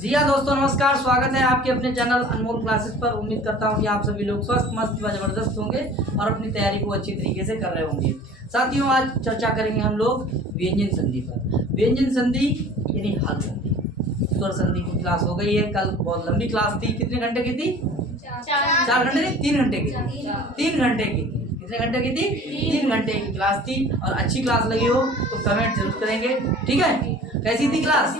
जी हाँ दोस्तों, नमस्कार। स्वागत है आपके अपने चैनल अनमोल क्लासेस पर। उम्मीद करता हूँ कि आप सभी लोग स्वस्थ, मस्त व जबरदस्त होंगे और अपनी तैयारी को अच्छी तरीके से कर रहे होंगे। साथियों, आज चर्चा करेंगे हम लोग व्यंजन संधि पर। व्यंजन संधि यानी हल संधि। स्वर संधि की क्लास हो गई है। कल बहुत लंबी क्लास थी। कितने घंटे की थी? 4 घंटे की? 3 घंटे की? 3 घंटे की। कितने घंटे की थी? 3 घंटे की क्लास थी। और अच्छी क्लास लगी हो तो कमेंट जरूर करेंगे, ठीक है? कैसी थी क्लास?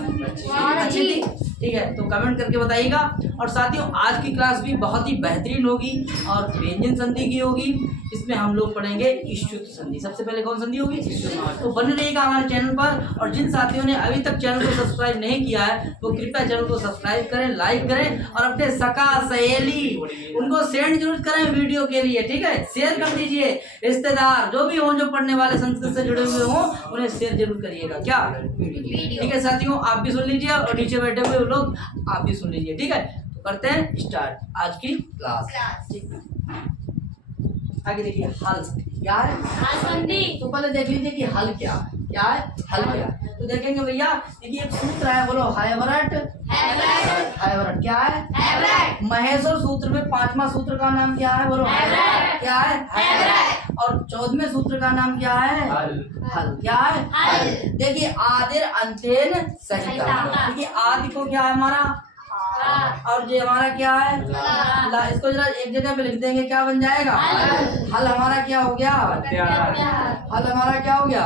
अच्छी थी, ठीक है? तो कमेंट करके बताइएगा। और साथियों, आज की क्लास भी बहुत ही बेहतरीन होगी और व्यंजन संधि की होगी। इसमें हम लोग पढ़ेंगे इष्टुत संधि। सबसे पहले कौन संधि होगी? तो बने रहिएगा हमारे चैनल पर। और जिन साथियों ने अभी तक चैनल को सब्सक्राइब नहीं किया है वो कृपया चैनल को सब्सक्राइब करें, लाइक करें और अपने सखा सहेली उनको सेंड जरूर करें वीडियो के लिए, ठीक है? शेयर कर दीजिए। रिश्तेदार जो भी हों, जो पढ़ने वाले संस्कृत से जुड़े हुए हों, उन्हें शेयर जरूर करिएगा। क्या? ठीक है साथियों, आप भी सुन लीजिए और नीचे बैठे हुए लोग आप भी सुन लीजिए, ठीक है? तो करते हैं स्टार्ट आज की क्लास। आगे देखिए, हल क्या है? हल संधि। तो पहले देख लीजिए कि हल क्या है। क्या है? हल क्या है? तो देखेंगे भैया, देखिए एक सूत्र है, बोलो हैवरट। हैवरट क्या है? महेश्वर सूत्र में 5वां सूत्र का नाम क्या है? बोलो क्या है? और 14वें सूत्र का नाम क्या है? हल क्या है? देखिए आदिर अंतेन सहिता। देखिए आदि को क्या है हमारा? और ये हमारा क्या है? ला। इसको जरा एक जगह पे लिख देंगे, क्या बन जाएगा? हल हमारा क्या हो गया? हल हमारा क्या हो गया?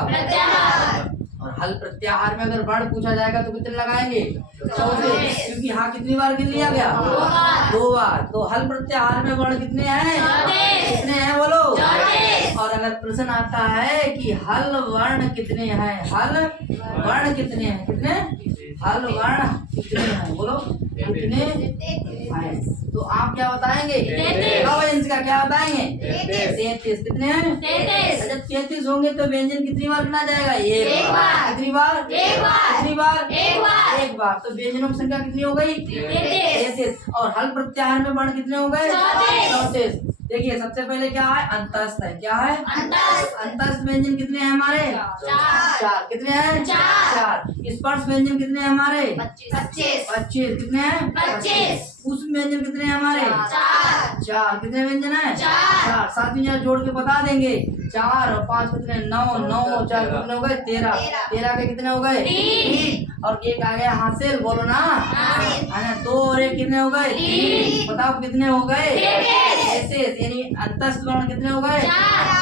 और हल प्रत्याहार में अगर वर्ण पूछा जाएगा तो कितने लगाएंगे? 34, क्योंकि यहाँ कितनी बार गिन लिया गया? 2 बार। तो हल प्रत्याहार में वर्ण कितने हैं? कितने हैं बोलो? और अगर प्रश्न आता है कि हल वर्ण कितने हैं, हल वर्ण कितने हैं? कितने हल वर्ण कितने हैं? बोलो कितने हैं? तो आप क्या बताएंगे? व्यंजन का क्या बताएंगे? 33। कितने हैं? 33। जब 33 होंगे तो व्यंजन कितनी बार गिना जाएगा? एक बार। कितनी बार? कितनी बार? एक बार। तो व्यंजनों की संख्या कितनी हो गई? 33। और हल प्रत्याहार में वर्ण कितने हो गए? 34। देखिए सबसे पहले क्या है? अंतस्थ है। क्या है? अंतस्थ व्यंजन कितने हैं हमारे? 4। कितने हैं? 4। स्पर्श व्यंजन कितने हैं हमारे? 25। कितने हैं? 25। उस व्यंजन कितने हैं हमारे? 4। कितने व्यंजन है? 4। साथ में जोड़ के बता देंगे। 4 और 5 कितने? 9। 9 और 4 कितने हो गए? 13। 13 के कितने हो गए? 3। और एक आ गया हासिल, बोलो ना। 2 और 1 कितने हो गए? 3। बताओ कितने हो गए? ऐसे यानी अंतस्थ वर्ण कितने हो गए?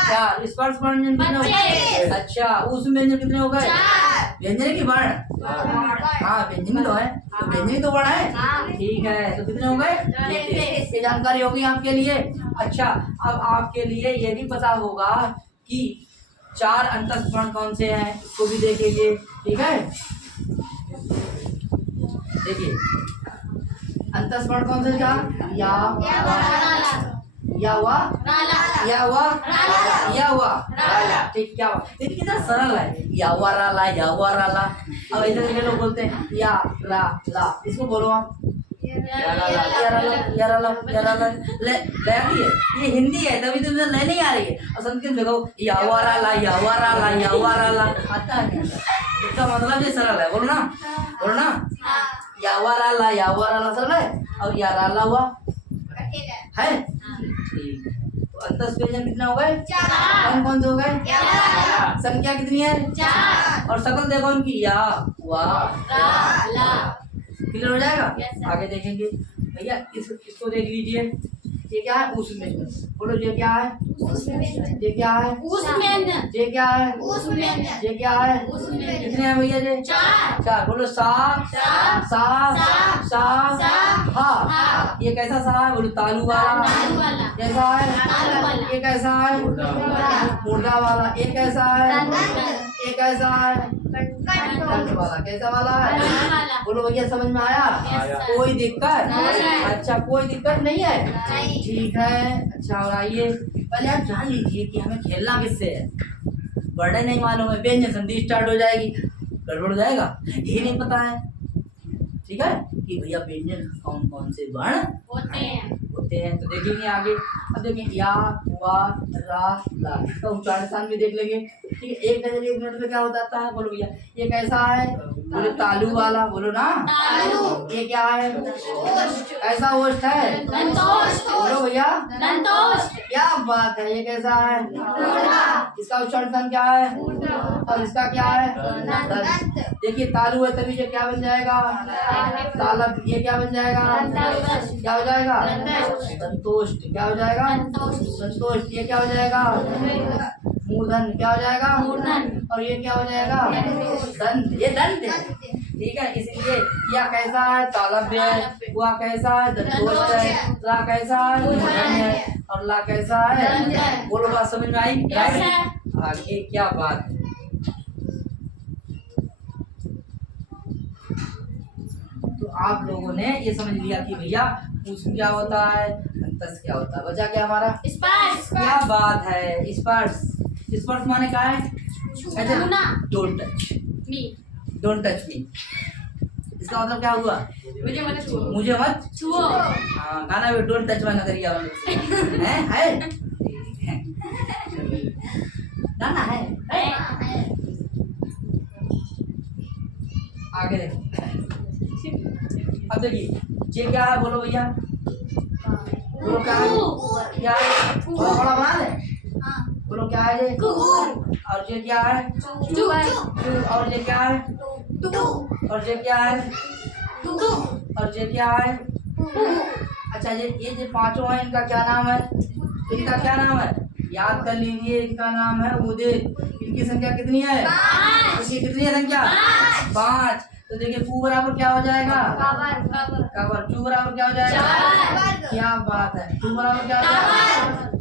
4। स्पर्श व्यंजन कितने हो गए? अच्छा, उस व्यंजन कितने हो गए? व्यंजन की वर्ण? हाँ, व्यंजन तो है, तो व्यंजन तो वर्ण है। ठीक है, तो कितने हो गए? 33। ये जानकारी होगी आपके लिए। अच्छा, अब आपके लिए ये भी पता होगा कि 4 अंतस्थ वर्ण कौन से हैं, इसको भी देखेंगे, ठीक है? देखिए अंतस्थ वर्ण कौन से? 4 ठीक। क्या हुआ? देखिए कितना सरल है। या राला। अब ऐसे लोग बोलते हैं या ला। इसको बोलो आप ये हिंदी है, तभी तो ले नहीं आ रही है। और संस्कृत देखो या राला आता है। इसका मतलब ये सरल है, बोलो ना। या राला सरल है। और या राला हुआ है। ठीक। तो अंतस्थ व्यंजन कितना हो गए? 4। कौन से हो गए? संख्या कितनी है? 4। और शकल देखो उनकी या वा ला। क्लियर हो जाएगा? आगे देखेंगे भैया, इसको देख लीजिए। ये क्या है? उस व्यंजन। बोलो ये क्या है? ये क्या है? ये क्या है? ये क्या है? कितने हैं भैया? ये 4। बोलो सा हा। ये कैसा सा है? बोलो तालू वाला। कैसा है? ये कैसा है? मुर्गा वाला। ये कैसा है? ये कैसा है? कंठ वाला। कैसा वाला है? बोलो भैया, समझ में आया? कोई दिक्कत? अच्छा, कोई दिक्कत नहीं है। ठीक है। अच्छा, और आइए पहले आप जान लीजिए कि हमें खेलना किससे है। वर्ड नहीं मालूम है, व्यंजन संधि स्टार्ट हो जाएगी, गड़बड़ हो जाएगा। यही नहीं पता है, ठीक है, कि भैया व्यंजन कौन कौन से वर्ण होते हैं। तो देखेंगे आगे। अब देखिए या वा रा ला, इसका उच्चारण स्थान भी देख लेंगे। ठीक है, एक नजर 1 मिनट में क्या हो जाता है, बोलो भैया। ये कैसा है, बोलो तालू वाला, बोलो ना तालू। ये क्या है, कैसा ओष्ठ है, दंतोष्ठ। बोलो भैया दंतोष्ठ। क्या बात है, ये कैसा है, इसका उच्चारण स्थान क्या है, और इसका क्या है, दंत। देखिए तालू है तभी ये क्या बन जाएगा, तालब। ये क्या बन जाएगा, क्या हो जाएगा, संतोष्ट। क्या हो जाएगा, संतोष्ट। ये क्या हो जाएगा, मूर्धन। क्या हो जाएगा, मूर्धन। और ये क्या हो जाएगा, दंत। ये दंत है। ठीक है, इसलिए यह कैसा है, तालव्य है। वह कैसा है, दंतोष्ट है। ला कैसा है, मूर्धन है। और ला कैसा है, बोलो बात समझ में आई। आगे क्या बात है, तो आप लोगों ने ये समझ लिया कि भैया पूछ क्या होता है, अंतस क्या होता है। बचा क्या हमारा, स्पर्श। क्या बात है, स्पर्श। स्पर्श माने क्या है, don't touch me, don't touch me. इसका मतलब क्या हुआ, मुझे मत छुओ। हाँ, गाना में डोंट टच माना करिए है गाना है। आगे अब देखिए ये क्या है, बोलो भैया, बोलो क्या है, क्या है, बड़ा बाल है। बोलो क्या है ये, और ये क्या है, और ये क्या है, और ये क्या है, और ये क्या है। अच्छा ये जो पांचों है इनका क्या नाम है, इनका क्या नाम है, याद कर लीजिए। इनका नाम है उदित। इनकी संख्या कितनी है, इनकी कितनी है संख्या, 5। तो देखिए पू बराबर क्या हो जाएगा, काबर। चू बराबर क्या हो जाएगा, क्या बात है। टू बराबर क्या हो जाएगा,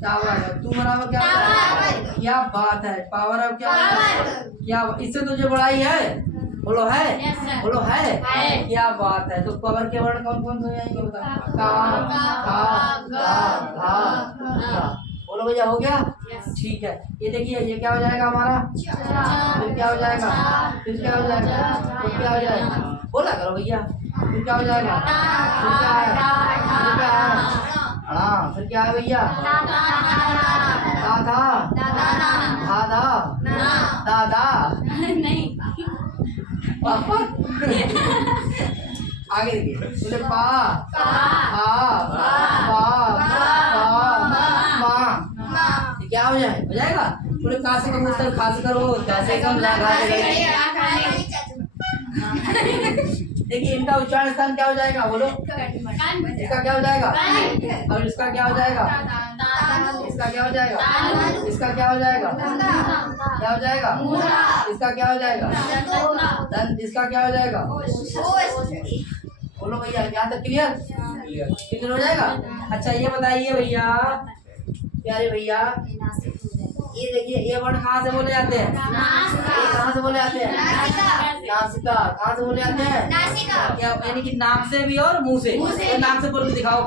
टावर। तू बराबर क्या हो जाएगा, क्या बात है। पावर अब क्या हो जाएगा, क्या। इससे तो जो बड़ाई है, बोलो है, बोलो है, क्या बात है। तो पावर के वर्ण कौन कौन से जाएंगे बता, का, धा। बोलो भैया हो गया, ठीक है। ये देखिए ये क्या हो जाएगा हमारा, फिर क्या हो जाएगा, फिर क्या हो जाएगा, फिर क्या हो जाएगा, बोला करो भैया। फिर क्या हो जाएगा, फिर क्या है, फिर क्या है, हाँ। फिर क्या है भैया, दादा, दादा नहीं, पापा। आगे देखिए, बोले पा, क्या हो जाए, हो जाएगा। बोले कहाँ से कम उत्तर खा से करो, कैसे कम देखिए इनका उच्चारण स्थान क्या हो जाएगा, बोलो। इसका क्या हो जाएगा, और इसका क्या हो जाएगा, इसका क्या हो जाएगा, इसका क्या हो जाएगा, क्या हो जाएगा, इसका क्या हो जाएगा, दंत। इसका क्या हो जाएगा, बोलो भैया। यहाँ तक क्लियर, क्लियर हो जाएगा। अच्छा ये बताइए भैया, प्यारे भैया, ये देखिए ये वर्ण कहाँ से बोले जाते हैं, कहाँ से बोले जाते हैं, नासिका। कहाँ से बोले जाते हैं, क्या, यानी कि नाक से भी और मुंह से। तो नाक से बोल के दिखाओ,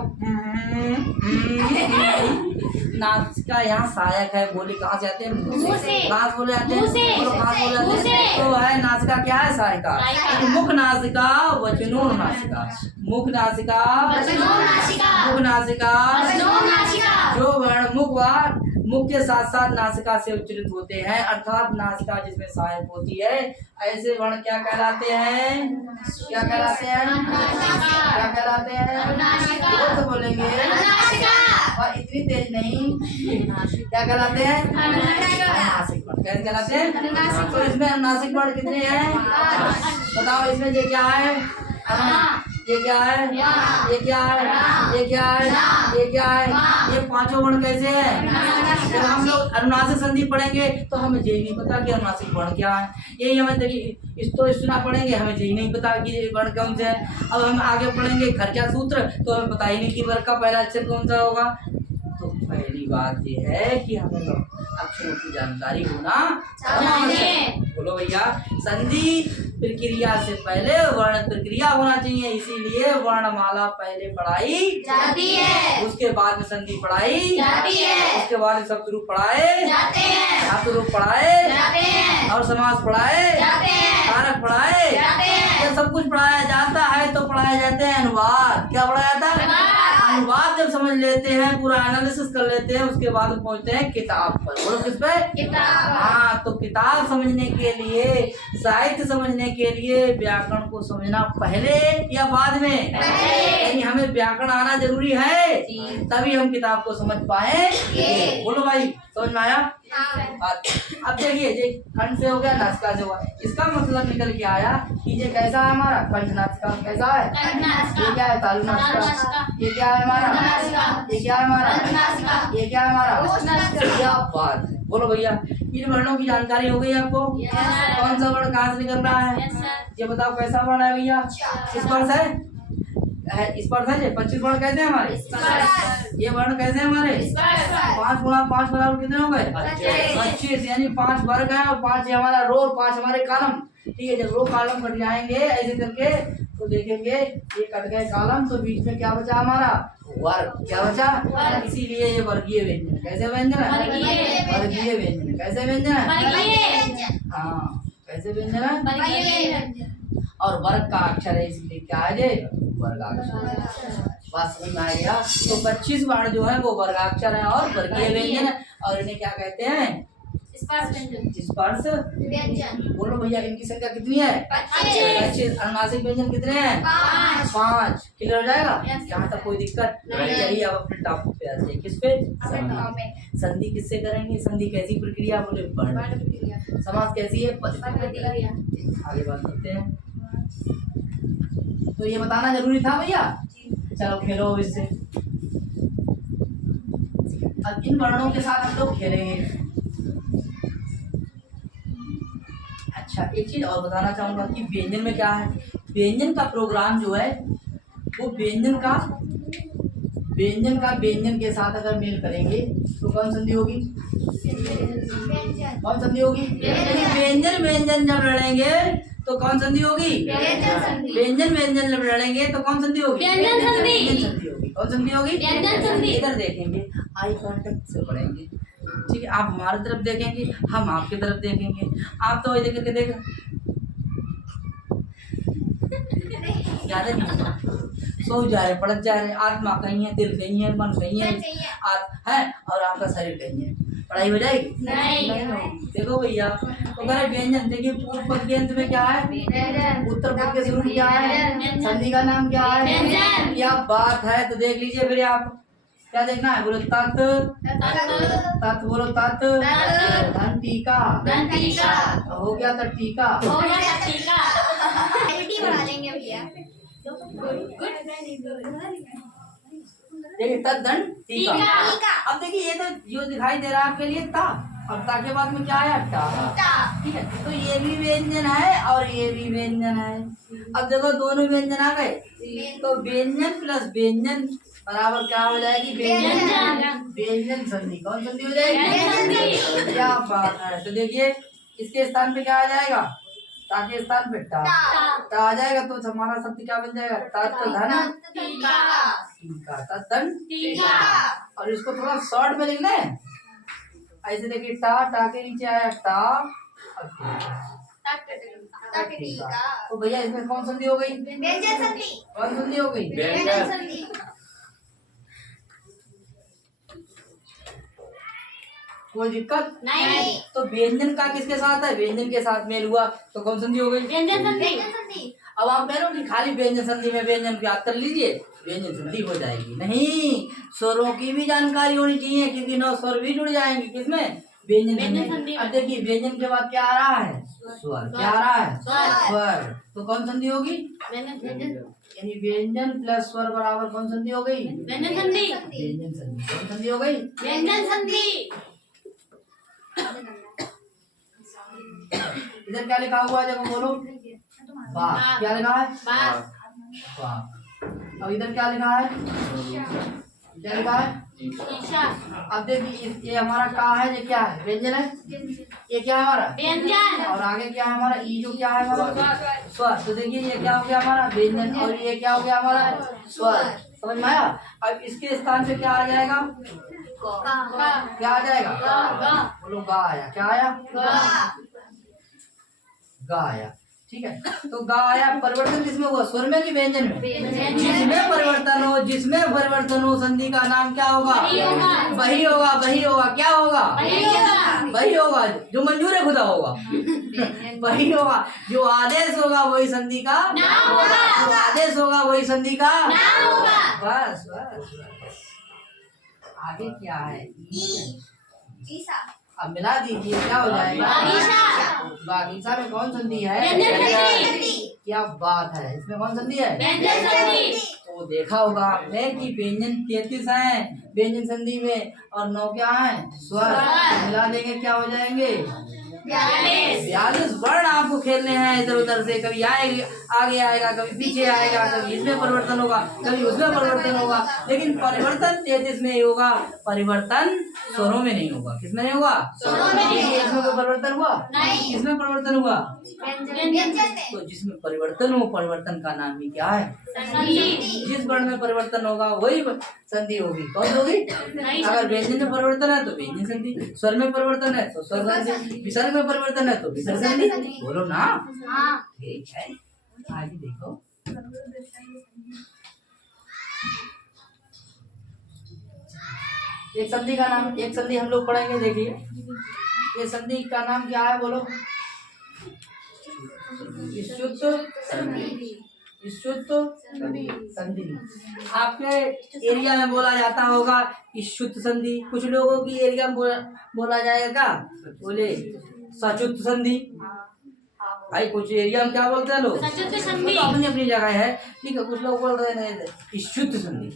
नासिका यहाँ सहायक है, बोले कहाँ से आते हैं, मुंह से। कहाँ से बोले जाते हैं, कहाँ से बोले जाते हैं, तो है नासिका क्या है, सहायिका। मुख नासिका वचनो नासिका, मुख नासिका, मुख नासिका। जो वर्ण मुख के साथ साथ नासिका से उच्चारित होते हैं, अर्थात नासिका जिसमें सहायक होती है, ऐसे वर्ण क्या कहलाते हैं, क्या कहलाते हैं, क्या कहलाते हैं, जोर से बोलेंगे और इतनी तेज नहीं, क्या कहलाते हैं, अनुनासिक वर्ण। कैसे कहलाते हैं, तो इसमें अनुनासिक वर्ण कितने हैं, बताओ। इसमें ये क्या है, ये क्या है, ये क्या है, ये क्या है, ये क्या है, ये पांचों वर्ण कैसे हैं। जब हम लोग अनुनासिक संधि पढ़ेंगे तो हमें यही नहीं पता कि अनुनासिक वर्ण क्या है। यही हमें देखिए इसको सुना पढ़ेंगे, हमें यही नहीं पता कि ये वर्ण कौन से है। अब हम आगे पढ़ेंगे घर का सूत्र, तो हमें पता ही नहीं कि वर्ण का पहला अक्षर कौन सा होगा। तो पहली बात ये है कि हमें अक्षरों की जानकारी होना चाहिए। बोलो भैया, संधि प्रक्रिया से पहले वर्ण प्रक्रिया होना चाहिए, इसीलिए वर्णमाला पहले पढ़ाई जाती है, उसके बाद में संधि पढ़ाई जाती है, उसके बाद में शब्द रूप पढ़ाए जाते हैं, धातु रूप पढ़ाए जाते हैं, और समास पढ़ाए जाते हैं, कारक पढ़ाए जाते हैं। ये सब कुछ पढ़ाया जाता है। तो पढ़ाए जाते हैं अनुवाद। क्या पढ़ाया जाता है, अनुवाद जब समझ लेते हैं, पूरा एनालिसिस कर लेते हैं, उसके बाद पहुंचते हैं किताब पर। बोलो किस पे? किताब। हाँ, तो किताब समझने के लिए, साहित्य समझने के लिए व्याकरण को समझना पहले या बाद में? यानी हमें व्याकरण आना जरूरी है, तभी हम किताब को समझ पाएंगे। बोलो भाई, समझ में आया? अब देखिए, ये कंठ से हो गया, नासिका से हुआ, इसका मतलब निकल के आया कि ये कैसा है हमारा कंठ नासिका। कैसा है? ये क्या है? तालु नासिका। ये क्या है हमारा? ये क्या है हमारा? ये क्या है हमारा? क्या बात है। बोलो भैया, इन वर्णों की जानकारी हो गई आपको? कौन सा वर्ण कहाँ से निकल रहा है, ये बताओ। कैसा वर्ण है भैया? स्पर्श है, स्पर्श है। 25 वर्ण कैसे हैं हमारे? ये वर्ण कैसे हैं हमारे? 5 गुणा 5 बराबर कितने हो गए? 25। यानी 5 वर्ग है और 5 हमारा रो और 5 हमारे कॉलम। ठीक है, जब रो कॉलम कट जाएंगे ऐसे करके तो देखेंगे ये कट गए कॉलम, तो बीच में क्या बचा हमारा? वर्ग। क्या बचा? इसीलिए ये वर्गीय व्यंजन। कैसे व्यंजन है? वर्गीय व्यंजन। कैसे व्यंजन है? हाँ, कैसे व्यंजन है? और वर्ग का अक्षर है, इसलिए क्या है ये? वर्गाक्षर। बात समझ में आ गया? तो 25 वर्ण जो है वो वर्गाक्षर है और वर्गीय व्यंजन है, और इन्हें क्या कहते हैं? स्पर्श व्यंजन। बोलो भैया, इनकी संख्या कितनी है? 25। अनुनासिक व्यंजन कितने हैं? 5। क्लियर हो जाएगा? यहाँ तक कोई दिक्कत नहीं? चलिए अब अपने टॉपिक पे आते हैं। किस पे? संधि किससे करेंगे? संधि कैसी प्रक्रिया? बोले वर्ण। समास कैसी है? आगे बात करते हैं। तो ये बताना जरूरी था भैया। चलो खेलो इससे। अब इन वर्णों के साथ हम लोग खेलेंगे। अच्छा, एक चीज और बताना चाहूंगा कि व्यंजन में क्या है। व्यंजन का प्रोग्राम जो है वो व्यंजन के साथ अगर मेल करेंगे तो कौन संधि होगी? कौन संधि होगी? व्यंजन जब लड़ेंगे तो कौन संधि होगी? व्यंजन जब लड़ेंगे तो कौन संधि होगी? कौन संधि होगी? इधर देखेंगे, आई कांटेक्ट से पढ़ेंगे। ठीक है, आप हमारी तरफ देखेंगे, हम आपकी तरफ देखेंगे। आप तो इधर करके देख, याद नहीं, सो जा रहे, पढ़ जा रहे। आत्मा कहीं है, दिल कहीं है, मन कहीं है, है और आपका शरीर कहीं है। पढ़ाई हो जाएगी? नहीं होगी। देखो भैया, तो अगर व्यंजन देखिए, पूर्व पद के अंत में क्या है? उत्तर पद के शुरू में क्या है? संधि का नाम क्या है? क्या बात है। तो देख लीजिए फिर आप क्या देखना है? बोलो तत्। तत् बोलो तत्। धन टीका। हो गया तत् टीका। देखिए तत् धन टीका। अब देखिए, ये तो जो दिखाई दे रहा है आपके लिए ता, और ता के बाद में क्या आया? टा। ठीक है, तो ये भी व्यंजन है और ये भी व्यंजन है। अब देखो दोनों व्यंजन आ गए, तो व्यंजन प्लस व्यंजन बराबर क्या हो जाएगी? व्यंजन संधि। कौन संधि हो जाएगी? क्या बात है। तो देखिए, इसके स्थान पे क्या आ जाएगा? ता के स्थान पे टा आ जाएगा, तो हमारा शब्द क्या बन जाएगा? तत् धन टीका। तत् धन टीका। और इसको थोड़ा शॉर्ट में लिखना है। ऐसे देखिए, टा के नीचे आया टा, तो भैया इसमें कौन संधि हो गई? व्यंजन संधि। कौन संधि हो गई? व्यंजन संधि। कोई दिक्कत नहीं। तो व्यंजन का किसके साथ है? व्यंजन के साथ मेल हुआ तो कौन संधि हो गई? व्यंजन संधि। अब आप कह रहे हो कि खाली व्यंजन संधि में व्यंजन को याद कर लीजिए, व्यंजन संधि हो जाएगी। नहीं, स्वरों की भी जानकारी होनी चाहिए, क्योंकि 9 स्वर भी जुड़ जाएंगे किसमें? व्यंजन संधि। अब देखिए, व्यंजन के बाद क्या आ रहा है? स्वर। क्या आ रहा है? स्वर। तो कौन संधि होगी? यानी व्यंजन प्लस स्वर बराबर कौन संधि हो गई? व्यंजन संधि। व्यंजन संधि। कौन संधि हो गई? व्यंजन संधि। इधर क्या लिखा हुआ है? देखो बोलो, बा। क्या लिखा है? बा। अब इधर क्या लिखा है? क्या लिखा है? अब देखिए, ये हमारा का है, ये क्या है? व्यंजन है। ये क्या है हमारा? व्यंजन। और आगे क्या है हमारा? ई जो क्या है हमारा? स्वर। तो देखिए, ये क्या हो गया हमारा? व्यंजन, और ये क्या हो गया हमारा? स्वर। समझ में आया? अब इसके स्थान पे क्या आ जाएगा? क्या आ जाएगा? बोलो गा आया। क्या आया? गा आया। ठीक है। तो गा आया, परिवर्तन किसमें हुआ, स्वर में कि व्यंजन में? जिसमें परिवर्तन हो संधि का नाम क्या होगा? वही होगा। क्या होगा? वही होगा जो मंजूर है खुदा होगा। वही होगा जो आदेश होगा, वही संधि का जो आदेश होगा वही संधि का बस। आगे क्या है? अब मिला दीजिए, क्या हो जाएगा? बागीचा में कौन संधि है? क्या बात है, इसमें कौन संधि है? तो देखा होगा आपने कि व्यंजन 33 है व्यंजन संधि में और 9 क्या है? स्वर। मिला देंगे क्या हो जाएंगे? 42 वर्ण आपको खेलने हैं इधर उधर से, कभी आगे आएगा, कभी पीछे आएगा, कभी इसमें परिवर्तन होगा, कभी उसमें परिवर्तन होगा, लेकिन परिवर्तन 33 में ही होगा, परिवर्तन स्वरों में नहीं होगा। किसमें नहीं होगा? इसमें कोई परिवर्तन हुआ? किसमें परिवर्तन हुआ? तो जिसमें परिवर्तन हो, परिवर्तन का नाम ही क्या है? जिस वर्ण में परिवर्तन होगा वही संधि होगी। कौन सी होगी? अगर व्यंजन में परिवर्तन है तो व्यंजन संधि, स्वर में परिवर्तन है तो स्वर संधि, विसर्ग में परिवर्तन है तो विसर्ग संधि। बोलो ना। ठीक है, आगे देखो। एक संधि का नाम, एक संधि हम लोग पढ़ेंगे, देखिए ये संधि का नाम क्या है? बोलो। संधि। आपके एरिया में बोला जाता होगा इशुत संधि, कुछ लोगों की एरिया में बोला जाएगा क्या? बोले सचुत संधि। भाई कुछ एरिया में क्या बोलते हैं लोग? तो अपनी अपनी जगह है, ठीक है। कुछ लोग बोल रहे हैं इशुत संधि,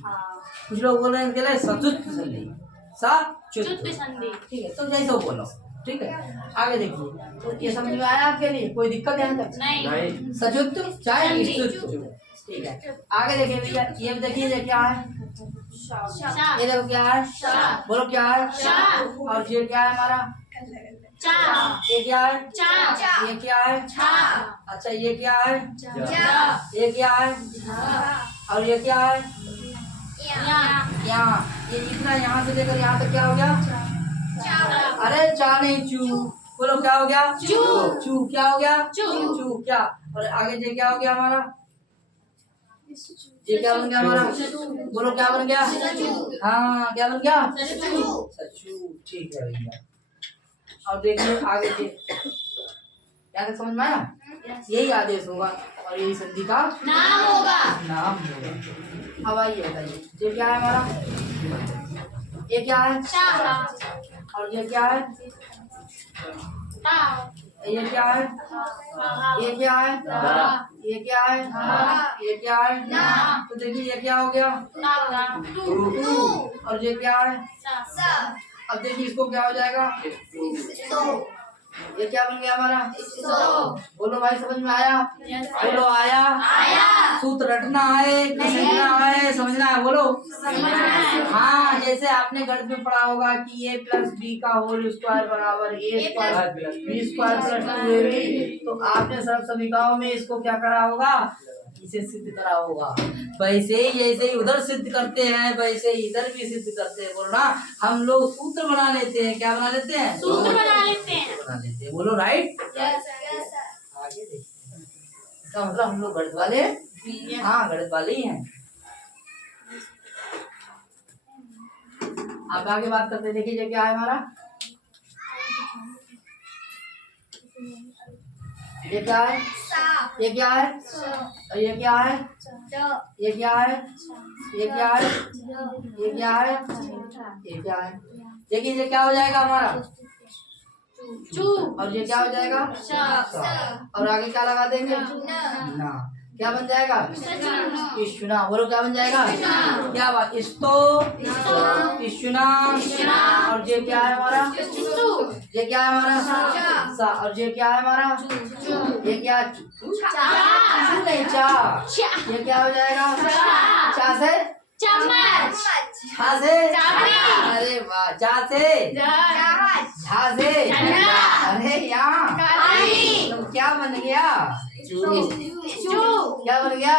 कुछ लोग बोल रहे हैं सचुत संधि, सचुत संधि, ठीक है। तो जैसे बोलो, ठीक है। आगे देखिए, तो ये समझ में आया आपके लिए? कोई दिक्कत यहाँ तक? नहीं। सचुत चाहे इशुत, ठीक है। आगे देखिए भैया, ये देखिए ये क्या है? ये देखो क्या है? बोलो क्या है? और ये क्या है हमारा? ये क्या है? ये क्या है? अच्छा ये क्या है? ये क्या है? और ये क्या है? यहाँ। ये इतना यहाँ से लेकर यहाँ तक क्या हो गया? अरे चा नहीं, चू। बोलो क्या हो गया? चू। क्या हो गया? चू। क्या? और आगे ये क्या हो गया हमारा? ये क्या बन गया हमारा? बोलो क्या बन गया? हाँ क्या बन गया? सचू। ठीक है भैया। और देखिए आगे क्या समझ में आया? यही आदेश होगा और यही संधि का नाम होगा। अब आइए बताइए, ये क्या है हमारा? ये क्या है? और ये क्या है? ये क्या है? ये क्या है? ये क्या है? ये क्या है? तो देखिए ये क्या हो गया? और ये क्या है? अब देखिए इसको क्या हो जाएगा? ये क्या बन गया हमारा? बोलो भाई समझ में आया? बोलो आया। सूत्र रटना है, समझना है, समझना है। बोलो हाँ, जैसे आपने गणित में पढ़ा होगा कि a प्लस बी का होल स्क्वायर बराबर a square plus B square plus 2ab, तो आपने सब समीकरणों में इसको क्या करा होगा? इसे सिद्ध करा होगा। वैसे ही जैसे ही उधर सिद्ध करते हैं वैसे ही इधर भी सिद्ध करते हैं। बोलो ना, हम लोग सूत्र बना लेते हैं। क्या बना लेते हैं? सूत्र बना लेते हैं। बोलो राइट। आगे देखते हैं, इसका मतलब हम लोग गणित वाले, हाँ गणित वाले ही हैं। अब आगे बात करते हैं। देखिए ये क्या है हमारा? ये क्या है? ये क्या है? और ये क्या है? ये क्या है? ये क्या है? ये क्या है? ये क्या है? देखिए ये क्या हो जाएगा हमारा? और ये क्या हो जाएगा? और आगे क्या लगा देंगे? ना। क्या बन जाएगा? इशुना। बोलो क्या बन जाएगा? क्या बात? इस्तो, इशुना। और ये क्या है हमारा? ये क्या है हमारा? सा। और ये क्या है हमारा? ये क्या? चू नहीं, चा। ये क्या हो जाएगा? चा से चम्मच, छा से अरे वाह, जा से झा से अरे यहाँ तो क्या बन गया? क्या बन गया?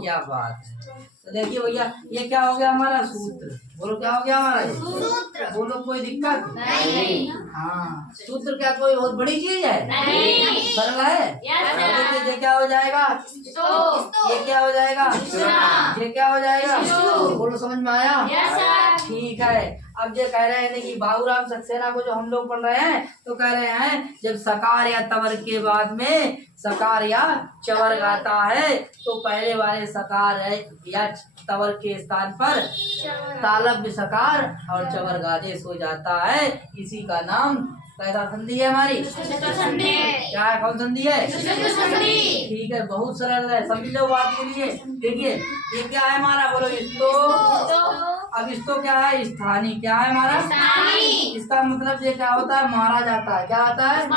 क्या बात है। तो देखिए भैया ये क्या हो गया हमारा सूत्र। बोलो क्या हो गया हमारा ये सूत्र। बोलो कोई दिक्कत नहीं। हाँ सूत्र क्या कोई बहुत बड़ी चीज है नहीं। सरल है। Yes, sir. देखिए ये क्या हो जाएगा ये क्या हो जाएगा ये क्या हो जाएगा बोलो समझ में आया। Yes, sir. ठीक है। अब ये कह रहे हैं कि बाबूराम सक्सेना को जो हम लोग पढ़ रहे हैं तो कह रहे हैं जब सकार या तवर के बाद में सकार या चवर आता है तो पहले वाले सकार है या तवर के स्थान पर तालव्य सकार और चवर आदेश हो जाता है। इसी का नाम कैसा संधि है हमारी क्या है कौन संधि है ठीक है बहुत सरल है समझ लो बात के लिए। देखिए ये क्या है हमारा बोलो इसको अब इसको क्या है स्थानीय क्या है हमारा इसका मतलब ये क्या होता है मारा जाता है क्या होता है ये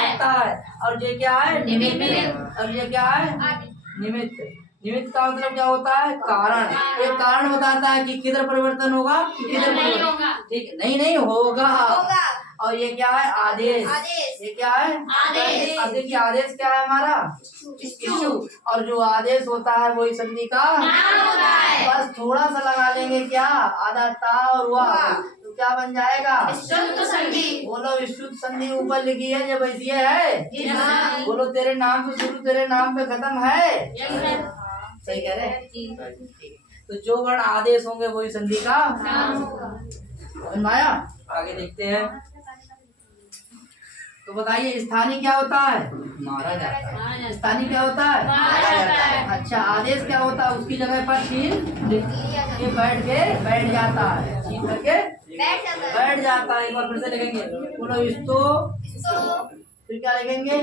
होता है। और ये क्या है निमित्त और ये क्या है निमित्त। निमित्त का मतलब क्या होता है कारण। ये कारण बताता है कि किधर परिवर्तन होगा किधर परिवर्तन ठीक नहीं होगा। और ये क्या है आदेश ये क्या है आदेश। अब देखिए आदेश क्या है हमारा इश्यू और जो आदेश होता है वही संधि का बस थोड़ा सा लगा लेंगे क्या आधा ता और हुआ तो क्या बन जाएगा बोलो विस्तृत संधि ऊपर लिखी है जब ऐसी है बोलो तेरे नाम से शुरू तेरे नाम पे खत्म है सही कह रहे तो जो वर्ण आदेश होंगे वही संधि का माया। आगे देखते हैं तो बताइए स्थानीय क्या होता है मारा जाता है। स्थानीय क्या होता है मारा जाता है। अच्छा आदेश क्या होता है उसकी जगह पर छीन के बैठ जाता है छीन करके बैठ जाता है। एक बार फिर से लिखेंगे बोलो इस्तो फिर क्या लिखेंगे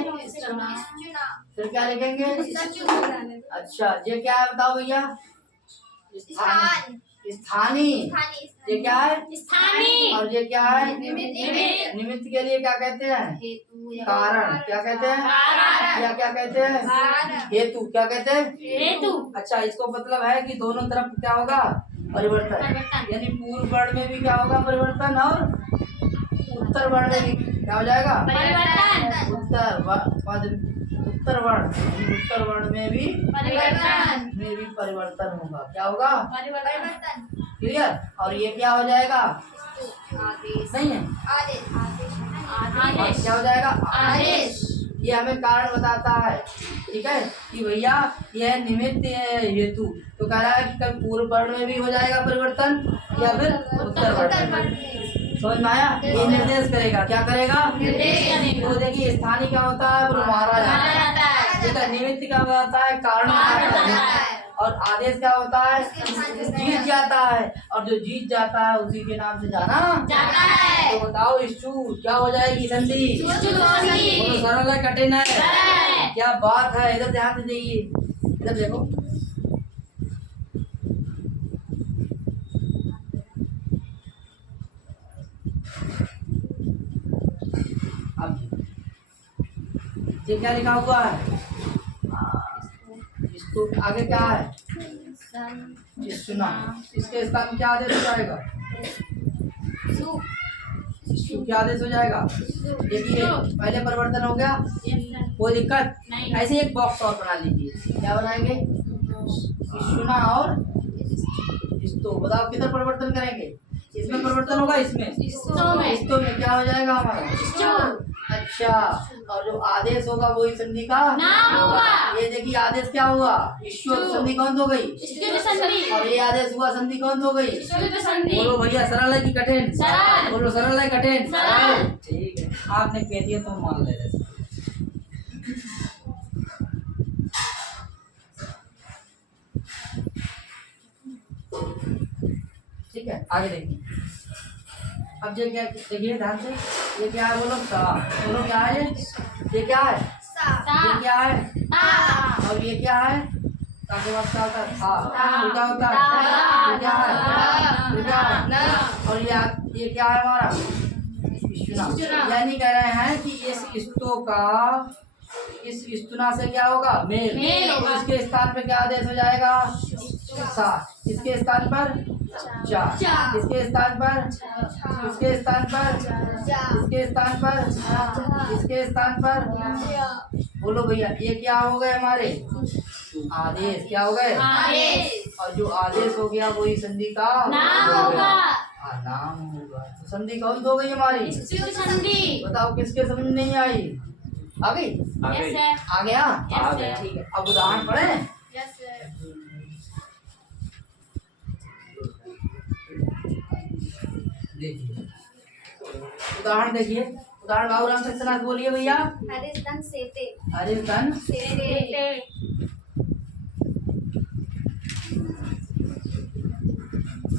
फिर क्या लिखेंगे। अच्छा ये क्या है बताओ भैया स्थानीय ये क्या है और ये क्या है निमित्त के लिए क्या कहते हैं कारण क्या कहते हैं या क्या कहते हैं हेतु क्या कहते हैं। अच्छा इसको मतलब है कि दोनों तरफ क्या होगा परिवर्तन यानी पूर्व वर्ण में भी क्या होगा परिवर्तन और उत्तर वर्ण में भी क्या हो जाएगा उत्तर वर्ण में भी परिवर्तन होगा क्या होगा क्लियर। और ये क्या हो जाएगा नहीं है क्या हो जाएगा आदेश। ये हमें कारण बताता है ठीक है कि भैया यह निमित्त हेतु तो कह रहा है कि कभी पूर्व वर्ण में भी हो जाएगा परिवर्तन या फिर उत्तर वर्ण में समझ में आया। ये निर्देश करेगा क्या करेगा तो देखिए स्थानीय क्या होता है वो मारा जाता है ठीक है। निमित्त क्या होता है कारण बताता है और आदेश क्या होता है जीत जाता है और जो जीत जाता है उसी के नाम से जाना जाता है। तो बताओ इश्यू क्या हो जाएगी संधि सरल है कठिन है क्या बात है। इधर ध्यान से देखिए इधर देखो अब ये क्या लिखा हुआ है इसको आगे क्या है सुना इसके स्थान क्या आदेश हो जाएगा क्या आदेश हो जाएगा। देखिए पहले परिवर्तन हो गया कोई दिक्कत ऐसे एक बॉक्स और बना लीजिए क्या बनाएंगे सुना और इस्तो बताओ किधर परिवर्तन करेंगे इसमें परिवर्तन होगा इसमें इस्तो में क्या हो जाएगा हमारा अच्छा और जो आदेश होगा वही संधि का ये देखिए आदेश क्या हुआ ईश्वर संधि कौन हो गई और ये आदेश हुआ संधि कौन हो गई बोलो भैया सरल है कि कठिन बोलो सरल है कठिन ठीक है आपने कह दिया तो मान ले रहे ठीक है। आगे देखिए अब ये क्या देखिए ध्यान से ये क्या है बोलो सा बोलो क्या है ये क्या है ये क्या है और ये क्या है ताकि वक्त क्या होता है था ये क्या होता है ये क्या है ये क्या है और ये क्या है हमारा यानी कह रहे हैं कि इस इस्तो का इस इस्तुना से क्या होगा मेल तो इसके स्थान पे क्या आदेश हो जाएगा सा इसके स्थान पर चा इसके स्थान पर इसके स्थान पर इसके स्थान पर इसके स्थान पर बोलो भैया ये क्या हो गए हमारे आदेश क्या हो गए और जो आदेश हो गया वही संधि का नाम होगा। नाम होगा। तो संधि कौन सी हो गई हमारी? इष्टुत संधि। बताओ किसके समझ में नहीं आई? आ गई? Yes sir. आ गया? आ गया। ठीक है, अब उदाहरण पढ़ें। Yes sir. देखिए उदाहरण, देखिए उदाहरण बाबूराम सत्यनाथ बोलिए भैया। हरिस्तन सेते। हरिस्तन सेते।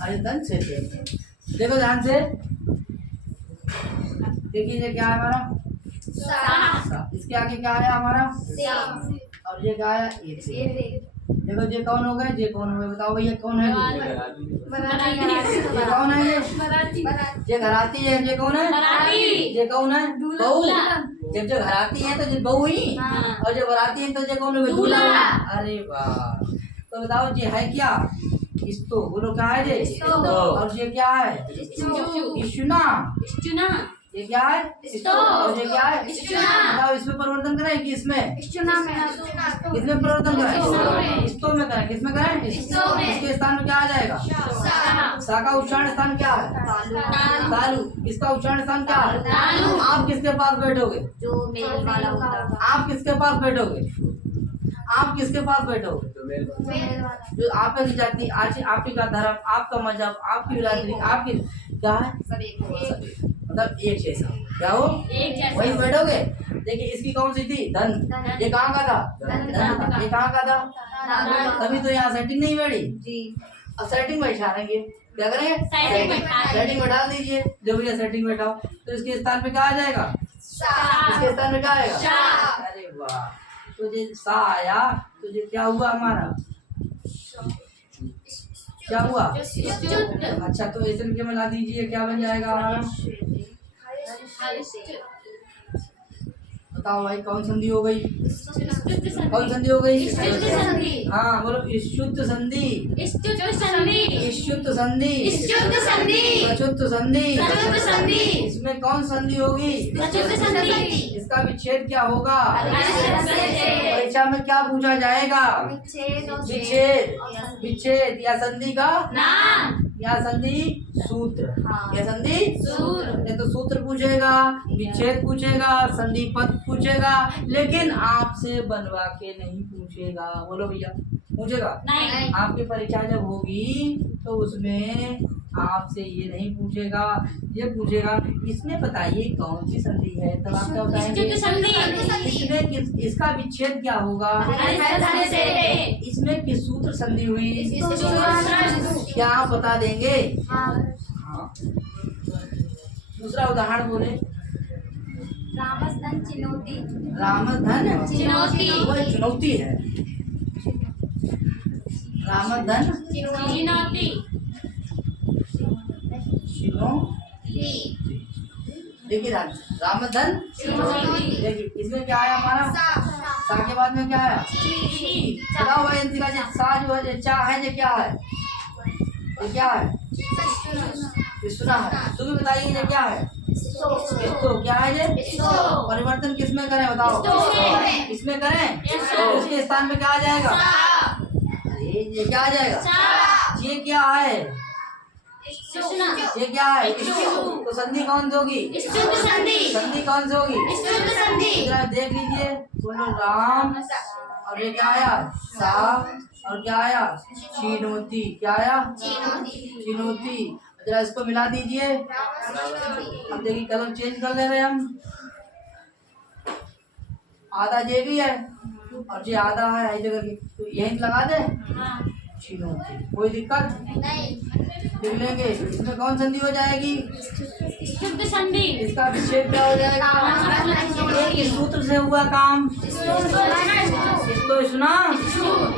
हरिस्तन से देखो ध्यान से, देखिए ये क्या है हमारा? सा। इसके आगे क्या है हमारा? और ये क्या है? ये। देखो ये कौन हो गए? ये कौन हो गए? बताओ भैया कौन है? ये कौन है? ये घराती है। ये कौन है? ये कौन है? बहू। जब जो घराती है तो ये बहू ही, और जो बराती है तो ये कौन है? दूल्हा। अरे वाह, तो बताओ ये है क्या? इस्तो। बोलो क्या है ये? और ये क्या है? इशुना। ये क्या है? और ये क्या है? बताओ इसमें परिवर्तन करें कि इसमें? किसमें परिवर्तन करें? इस्तो में करें। किसमें करें? इसके स्थान में क्या आ जाएगा? सा का उच्चारण स्थान क्या है? तालु। इसका उच्चारण स्थान क्या है? आप किसके पास बैठोगे? जो मेल वाला होता है। आप किसके पास बैठोगे? आप किसके पास बैठोगे? मेल वाला। जो आपकी जाति, आज आपकी का धर्म, आपका मजहब, आपकी बिरादरी, आपकी क्या है? सब एक हो। मतलब एक जैसा क्या हो? वही बैठोगे। देखिए इसकी कौन सी थी? धन। ये कहाँ का था? धन का। ये कहाँ का था? तभी तो यहाँ सेटिंग नहीं बैठी। जी। अब सेटिंग बैठा देंगे। क्या करेंगे? सेटिंग बैठा दीजिए। जो भैया सेटिंग बैठाओ तो इसके स्थान पे क्या आ जाएगा? इसके स्थान पे क्या आएगा? अरे वाह, तो ये सा आया तो ये क्या हुआ हमारा? क्या हुआ? अच्छा, तो इसे में मिला दीजिए, क्या बन जाएगा हमारा? बताओ भाई कौन संधि हो गई? कौन संधि हो गई? हाँ बोलो, इष्युत संधि। इष्युत संधि। प्रचुत संधि। इसमें कौन संधि होगी? इसका विच्छेद क्या होगा? परीक्षा में क्या पूछा जाएगा? विच्छेद। विच्छेद या संधि का या संधि सूत्र। या संधि सूत्र। तो सूत्र पूछेगा, विच्छेद पूछेगा, संधि पद पूछेगा, लेकिन आपसे बनवा के नहीं पूछेगा। बोलो भैया, पूछेगा? नहीं। आपकी परीक्षा जब होगी तो उसमें आपसे ये नहीं पूछेगा, ये पूछेगा इसमें बताइए कौन सी संधि है, तब आप क्या बताएंगे? इसमें इसका विच्छेद क्या होगा? इसमें किस सूत्र संधि हुई? क्या आप बता देंगे? हाँ। दूसरा उदाहरण बोले। रामधन चिनौती। रामधन चिनौती। वह चुनौती है। रामधन चिनौती। देखिए रामधन। देखिए इसमें क्या आया हमारा? सा के बाद में क्या आया? बताओ भाई इनका सा जो है, चा है, ये क्या है? ये क्या है? ये सुना है। तो भी बताइए ये क्या है? तो क्या है ये? परिवर्तन किसमें करें बताओ? इसमें करें तो इसके स्थान पे क्या आ जाएगा? ये क्या आ जाएगा? ये क्या है? ये क्या है? तो संधि कौन सी होगी? संधि कौन सी होगी? जरा देख लीजिए। बोलो राम, और ये क्या आया? सा, और क्या आया? चीनोती। क्या आया? चीनोती। जरा इसको मिला दीजिए। अब देखिए कलर चेंज कर ले रहे हम। आधा ये भी है और ये आधा है इस जगह की, तो यही लगा दे। चीनोती, कोई दिक्कत लिख लेंगे। इसमें कौन संधि हो जाएगी? इसका विच्छेद क्या हो जाएगा? एक ही सूत्र से हुआ काम। इसको सुना?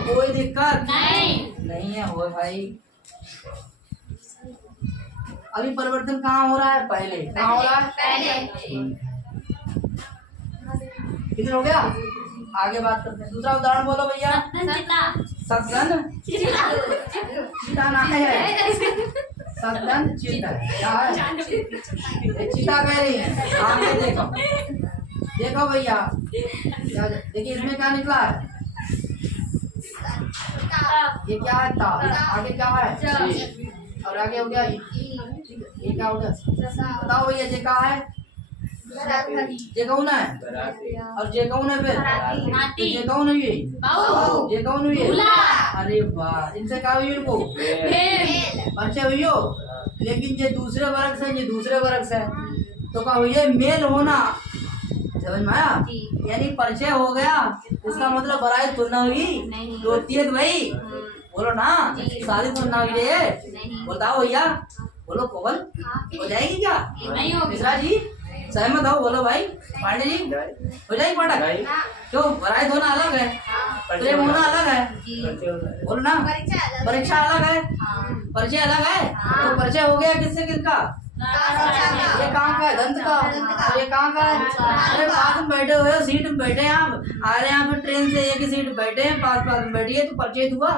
कोई दिक्कत नहीं है हो भाई। अभी परिवर्तन कहाँ हो रहा है? पहले। कहाँ हो रहा है? कितना हो गया? आगे बात करते हैं। दूसरा उदाहरण बोलो भैया। सदन चिता ना है। सदन चिता क्या है? चिता कह रही है। आगे देखो, देखो भैया, देखिए इसमें क्या निकला है? ये क्या है ता, आगे क्या है और आगे हो गया ये क्या हो गया बताओ भैया ये क्या है ये कौन है और ये कौन है फिर तो ये कौन है ये कौन हुई अरे वाह इनसे क्या हुई इनको परिचय हुई हो लेकिन ये दूसरे वर्ग से ये दूसरे वर्ग से तो क्या हुई है मेल होना समझ में आया यानी परिचय हो गया इसका मतलब बराई तुलना हुई होती है भाई बोलो ना शादी तुलना हुई है बताओ भैया बोलो कोमल हो जाएगी क्या नहीं होगी मिश्रा जी सहमत हो बोलो भाई पांडे जी हो जाएगी पाठक क्यों बराई होना अलग है प्रेम होना अलग है बोलो ना परीक्षा अलग है परिचय अलग है तो परिचय हो गया किससे किसका ये कहाँ का है दंत का और ये कहाँ का है अरे पास में बैठे हुए हो सीट में बैठे हैं आप आ रहे हैं यहाँ पे ट्रेन से एक ही सीट बैठे हैं पास पास में बैठिए तो परिचय हुआ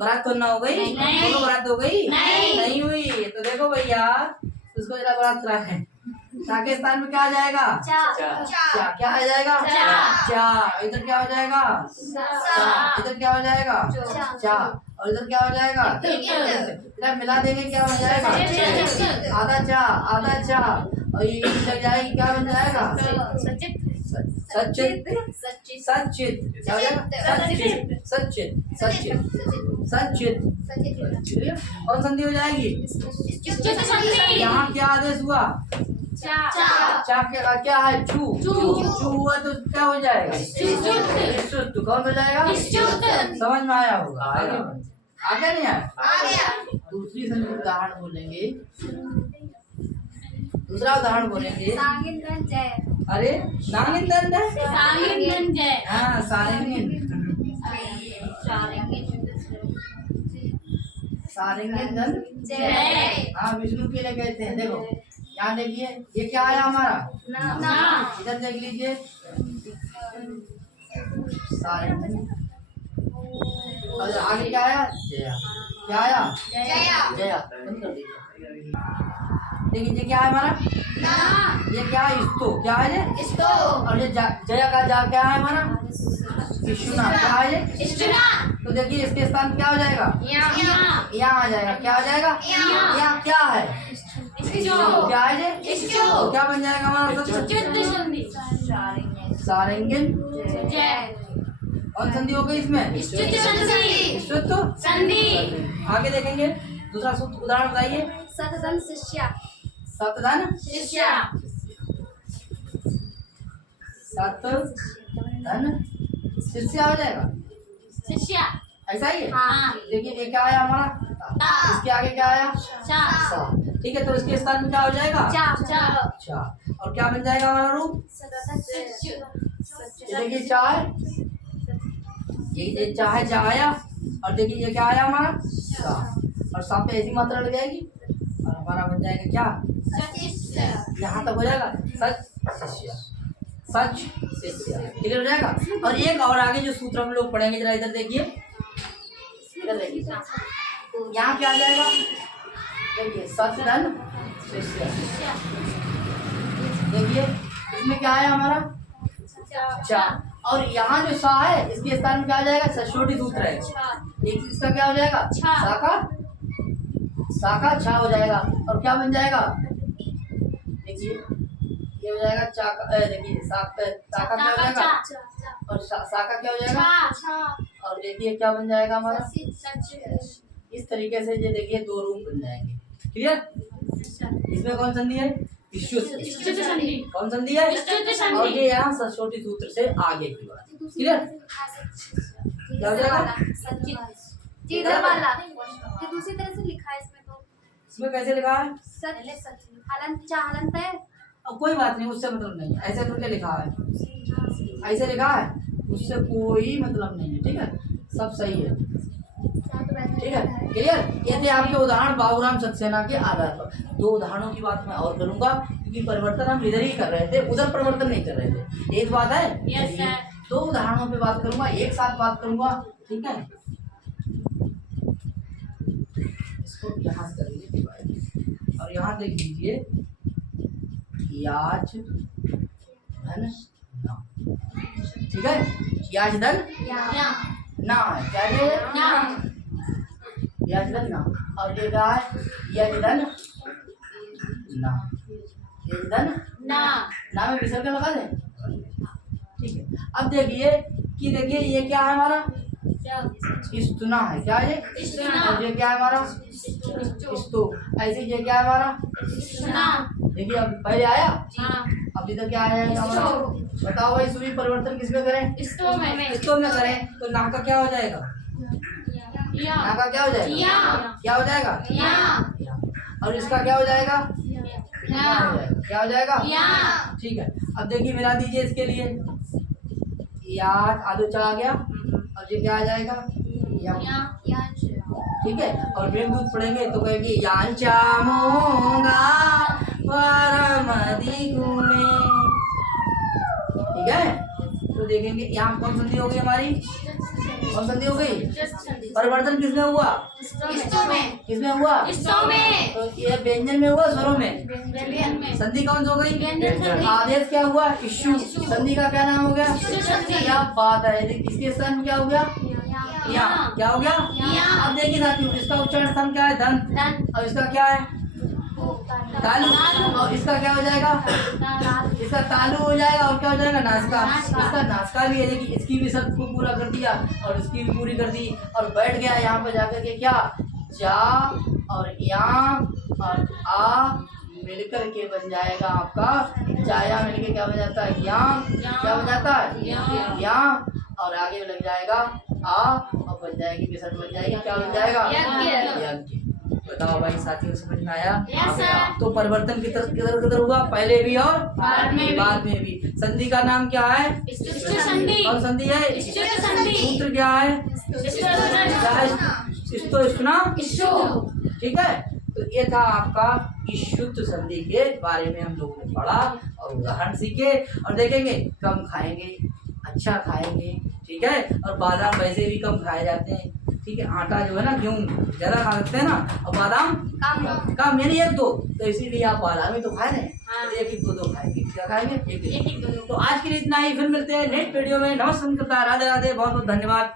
बारात तो ना हो गई दोनों बारात हो गई नहीं हुई तो देखो भैया उसको जरा बारात करा है चा के स्थान में क्या आ जाएगा चा क्या आ जाएगा चा इधर क्या हो जाएगा इधर क्या हो जाएगा चा और इधर क्या हो जाएगा इधर मिला देंगे क्या हो जाएगा आधा चा और ये लग जाएगी क्या बन जाएगा सचित सचित क्या हो जाएगा सचित सचित सचित सचित और संधि हो जाएगी यहाँ क्या आदेश हुआ चा क्या है चू हुआ तो क्या हो जाएगा कौन हो जाएगा समझ में आया होगा आगे नहीं आया दूसरी संधि उदाहरण बोलेंगे दूसरा उदाहरण बोलेंगे अरे नागिन हाँ सारंगिन सारंगिन हाँ विष्णु के लिए कहते हैं देखो यहाँ देखिए ये क्या आया हमारा इधर देख लीजिए सारंगिन और आगे क्या आया जया क्या आया जया देखिए ये क्या है हमारा ये क्या है इस्तो क्या है ये और ये जया का जा क्या है हमारा विष्णुना क्या है ये तो देखिए इसके स्थान क्या हो जाएगा यहाँ आ जाएगा क्या आ जाएगा यहाँ क्या है क्या है ये क्या बन जाएगा हमारा सारंगिन और संधि हो गई इसमें संधि आगे देखेंगे दूसरा सूत्र उदाहरण बताइए सतधन शिष्या सतधन शिष्या सतधन शिष्या हो जाएगा शिष्या ऐसा ही है हाँ देखिए ये क्या आया हमारा इसके आगे क्या आया सा ठीक है तो इसके स्थान में क्या हो जाएगा चा और क्या बन जाएगा हमारा रूप ये देखिए चा है ये चा है चा आया और देखिए ये क्या आया हमारा सा और सा पे ऐसी मात्रा लग जाएगी और हमारा बन जाएगा क्या यहाँ तक हो जाएगा सच शिष्य सच शिष्य क्लियर हो जाएगा और एक और आगे जो सूत्र हम लोग पढ़ेंगे जरा इधर देखिए यहाँ क्या आ जाएगा देखिए सचधन शिष्य देखिए इसमें क्या है हमारा चा और यहाँ जो सा है इसके स्थान में क्या आ जाएगा सचोटी सूत्र है एक इसका क्या हो जाएगा साका छा हो जाएगा और क्या बन जाएगा देखिए ये हो जाएगा चाका देखिए साका क्या हो जाएगा और साका क्या हो जाएगा और देखिए क्या बन जाएगा हमारा इस तरीके से ये देखिए दो रूप बन जाएंगे क्लियर इसमें कौन संधि है कौन संधि है और ये यहाँ सचोटी सूत्र से आगे की बात क्लियर क्या हो जाएगा इधर वाला ये दूसरी तरह से लिखा है इसमें तो इसमें कैसे लिखा है हलंत है अब कोई बात नहीं उससे मतलब नहीं है ऐसे करके लिखा है ऐसे लिखा है उससे कोई मतलब नहीं है ठीक है सब सही है ठीक है क्लियर ये थे आपके उदाहरण बाबूराम सक्सेना के आधार पर दो उदाहरणों की बात मैं और करूंगा क्योंकि परिवर्तन हम इधर ही कर रहे थे उधर परिवर्तन नहीं कर रहे थे एक बात है यस सर दो उदाहरणों पे बात करूंगा एक साथ बात करूंगा ठीक है इसको यहाँ से करेंगे डिवाइड और यहाँ देख लीजिए याज धन ना ठीक है याज धन ना क्या है यजदन ना। और ये क्या है? यजदन ना। यजदन ना ना में विसर्ग लगा दें। ठीक है, अब देखिए कि देखिए ये क्या है हमारा? इस्तुना है। क्या है ये? इस्तुना। और ये क्या है हमारा? इस्तु। ऐसे ये क्या है हमारा? ना देखिए अब पहले आया, हाँ अब इधर क्या आया हमारा? बताओ भाई, सुई परिवर्तन किसमें करें? इस्तो में इस्तो में करें तो ना का क्या हो जाएगा? या ना का क्या हो जाएगा? या क्या हो जाएगा? या और इसका क्या हो जाएगा? या क्या हो जाएगा? या ठीक है, अब देखिए मिला दीजिए इसके लिए। याद आलू चला गया और ये क्या आ जाएगा? या। ठीक है, और मेघदूत पढ़ेंगे तो कहेंगे यांचा मोगा परम दिगुणे। ठीक है, तो देखेंगे यहाँ कौन संधि हो गई हमारी? कौन संधि हो गई? परिवर्तन किसमें हुआ? इस्तो में किसमें हुआ? इस्तो में तो ये व्यंजन में हुआ, स्वरों में? व्यंजन में संधि कौन सी हो गई? व्यंजन संधि। आदेश क्या हुआ? इशु। संधि का क्या नाम हो गया? इशु संधि। क्या बात है, इसके स्थान में क्या हो गया? या। क्या हो गया? या। अब देखिए साथियों, इसका उच्चारण स्थान क्या है? धन। दन और इसका क्या है? तालु। और इसका क्या हो जाएगा? इसका तालु हो जाएगा। और क्या हो जाएगा? नासका। नासका। इसका नासका भी है, देखिए इसकी भी शब्द को पूरा कर दिया और इसकी भी पूरी कर दी और बैठ गया यहाँ पर जाकर के क्या? जा और या और आ मिलकर के बन जाएगा आपका जाया। मिलकर क्या बन जाता है? या। क्या बन जाता है? या। और आगे लग जाएगा आ और बन जाएगी विसर्ग, बन जाएगी क्या बन जाएगा? यज्ञ। बताओ भाई साथियों, समझ में आया? Yes, sir. तो परिवर्तन किधर किधर किधर हुआ? पहले भी और बाद में भी। बाद में भी। संधि का नाम क्या है? इष्टुष्ट संधि। और संधि है इष्टुष्ट संधि। सूत्र क्या है? क्या है? इस्तो इष्टुना। इष्टु। ठीक है, तो ये था आपका इष्टुत संधि के बारे में हम लोगों ने पढ़ा और उदाहरण सीखे और देखेंगे। कम खाएंगे, अच्छा खाएंगे, ठीक है, और बादाम वैसे भी कम खाए जाते हैं। ठीक है, आटा जो है ना, गेहूँ ज्यादा खा सकते हैं ना, और बादाम कम, यानी एक दो, तो इसीलिए आप बादाम ही तो खाए रहे हैं। हाँ। एक एक दो खाएंगे, क्या खाएंगे? एक एक एक दो तो आज के लिए इतना ही, फिर मिलते हैं नेक्स्ट वीडियो में। नमस्कार, राधे राधे, बहुत बहुत धन्यवाद।